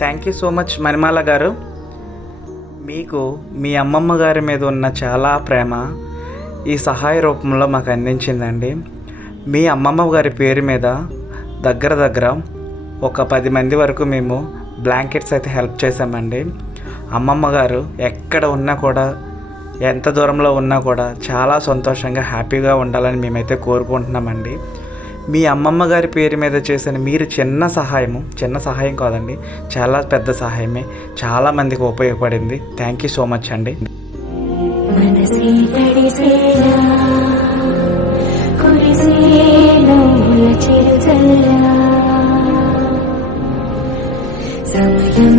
Thank you so much మణిమాల గారు. మీకు మీ అమ్మమ్మ గారి మీద ఉన్న చాలా ప్రేమ ఈ సహాయ రూపంలో మాకు అందించిందండి. మీ అమ్మమ్మ గారి పేరు మీద దగ్గర ఒక 10 మంది వరకు మేము బ్లాంకెట్స్ అయితే హెల్ప్ చేసామండి. అమ్మమ్మ గారు ఎక్కడ ఉన్నా కూడా, ఎంత దూరంలో ఉన్నా కూడా చాలా సంతోషంగా హ్యాపీగా ఉండాలని మేమైతే కోరుకుంటున్నామండి. మీ అమ్మమ్మ గారి పేరు మీద చేసిన మీరు చిన్న సహాయం కాదండి, చాలా పెద్ద సహాయమే, చాలామందికి ఉపయోగపడింది. థ్యాంక్ యూ సో మచ్ అండి. సమయం